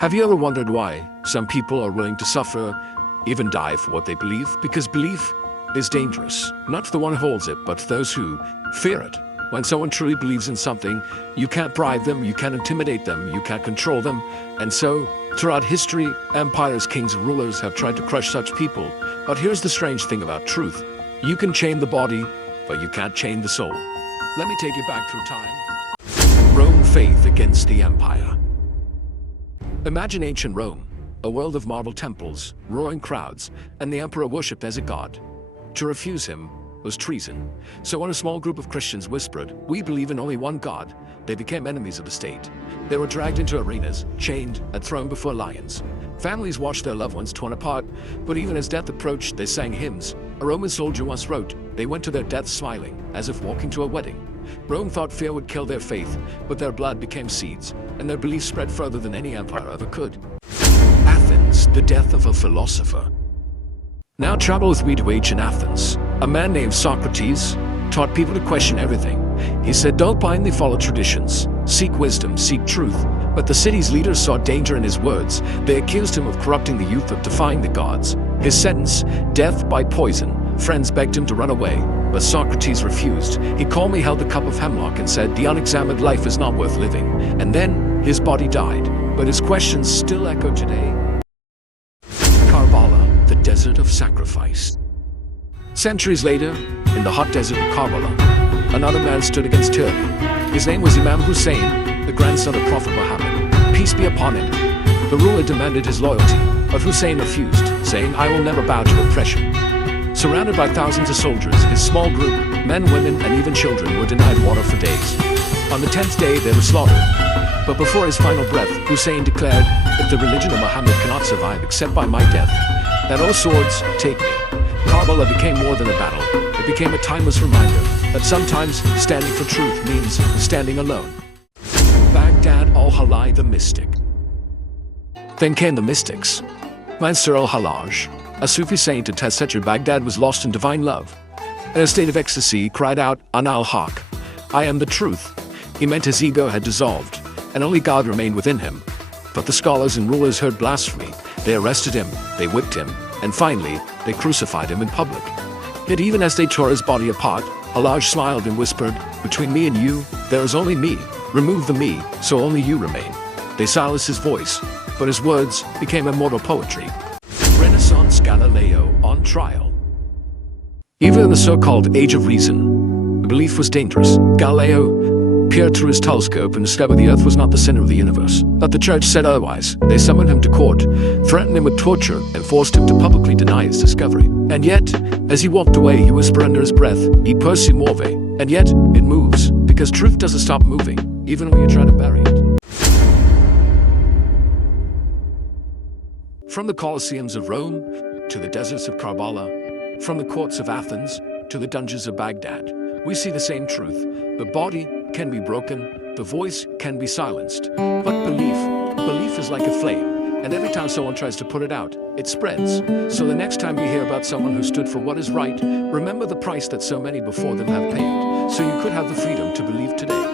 Have you ever wondered why some people are willing to suffer, even die for what they believe? Because belief is dangerous. Not to the one who holds it, but to those who fear it. When someone truly believes in something, you can't bribe them, you can't intimidate them, you can't control them. And so, throughout history, empires, kings, and rulers have tried to crush such people. But here's the strange thing about truth. You can chain the body, but you can't chain the soul. Let me take you back through time. Rome faith against the empire. Imagine ancient Rome, a world of marble temples, roaring crowds, and the emperor worshipped as a god. To refuse him was treason. So when a small group of Christians whispered, "We believe in only one God," they became enemies of the state. They were dragged into arenas, chained, and thrown before lions. Families watched their loved ones torn apart, but even as death approached, they sang hymns. A Roman soldier once wrote, "They went to their death smiling, as if walking to a wedding." Rome thought fear would kill their faith, but their blood became seeds, and their beliefs spread further than any empire ever could. Athens, the death of a philosopher. Now travel with me to ancient Athens. A man named Socrates taught people to question everything. He said, "Don't blindly follow traditions. Seek wisdom, seek truth." But the city's leaders saw danger in his words. They accused him of corrupting the youth, of defying the gods. His sentence, death by poison. Friends begged him to run away, but Socrates refused. He calmly held the cup of hemlock and said, "The unexamined life is not worth living." And then his body died, but his questions still echo today. Karbala, the desert of sacrifice. Centuries later, in the hot desert of Karbala, another man stood against tyranny. His name was Imam Hussein, the grandson of Prophet Muhammad. Peace be upon him. The ruler demanded his loyalty, but Hussein refused, saying, "I will never bow to oppression." Surrounded by thousands of soldiers, his small group, men, women, and even children, were denied water for days. On the 10th day, they were slaughtered. But before his final breath, Hussein declared, "If the religion of Muhammad cannot survive except by my death, then O swords, take me." Karbala became more than a battle. It became a timeless reminder that sometimes standing for truth means standing alone. Baghdad al-Halai, the mystic. Then came the mystics. Mansur al-Hallaj, a Sufi saint at Tassetcha, Baghdad, was lost in divine love. In a state of ecstasy, he cried out, "Ana al-Haq, I am the truth." He meant his ego had dissolved, and only God remained within him. But the scholars and rulers heard blasphemy. They arrested him, they whipped him, and finally, they crucified him in public. Yet even as they tore his body apart, Hallaj smiled and whispered, "Between me and you, there is only me. Remove the me, so only you remain." They silenced his voice, but his words became immortal poetry. Renaissance Galileo on trial. Even in the so-called Age of Reason, the belief was dangerous. Galileo peered through his telescope and discovered the Earth was not the center of the universe. But the church said otherwise. They summoned him to court, threatened him with torture, and forced him to publicly deny his discovery. And yet, as he walked away, he whispered under his breath, "E per si muove." And yet, it moves, because truth doesn't stop moving, even when you try to bury it. From the Colosseums of Rome to the deserts of Karbala, from the courts of Athens to the dungeons of Baghdad, we see the same truth. The body can be broken, the voice can be silenced, but belief is like a flame, and every time someone tries to put it out, it spreads. So the next time you hear about someone who stood for what is right, remember the price that so many before them have paid, so you could have the freedom to believe today.